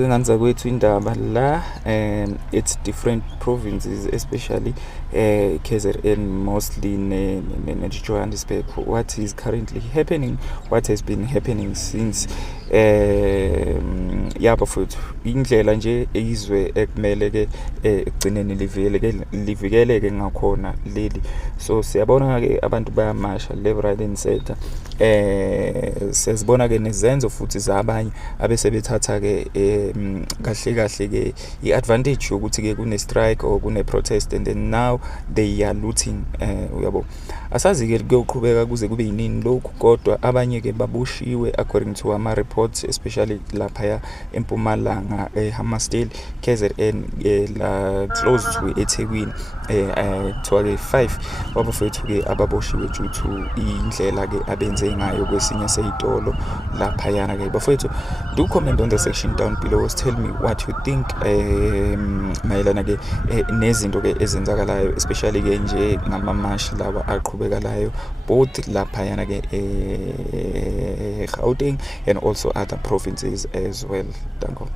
Nganza kwethu indaba la, it's different provinces, especially KZN, mostly Johannesburg. What is currently happening, what has been happening since yabo futhi indlela nje izwe ekumele ke egcineni livikeleke ngakhona leli. So siyabona ke abantu bayamasha left right and center, siyazibona ke nezenzo futhi zabanye abesebethatha ke kahle ke i-advantage yokuthi ke kune strike or kune protest, and then now they are looting. Uyabo, asazi ke kuyoqhubeka kuze kube yinini lokhu, kodwa abanye ke babushiwe according to ama reports, especially lapha eMpumalanga, Hammarsdale, KZN, la close to eThekwini, kuthiwa ke 5 babafethu ke ababoshiwe due to indlela ke abenze ngayo kwesinye seyitolo lapha yana ke. Bafethu, do comment on the section down below, tell me what you think mayelana ke nezinto ke ezenzakalayo, especially ke nje ngamamashi lawa aqhubekalayo both lapha yana ke Gauteng and also other provinces as well. Danko.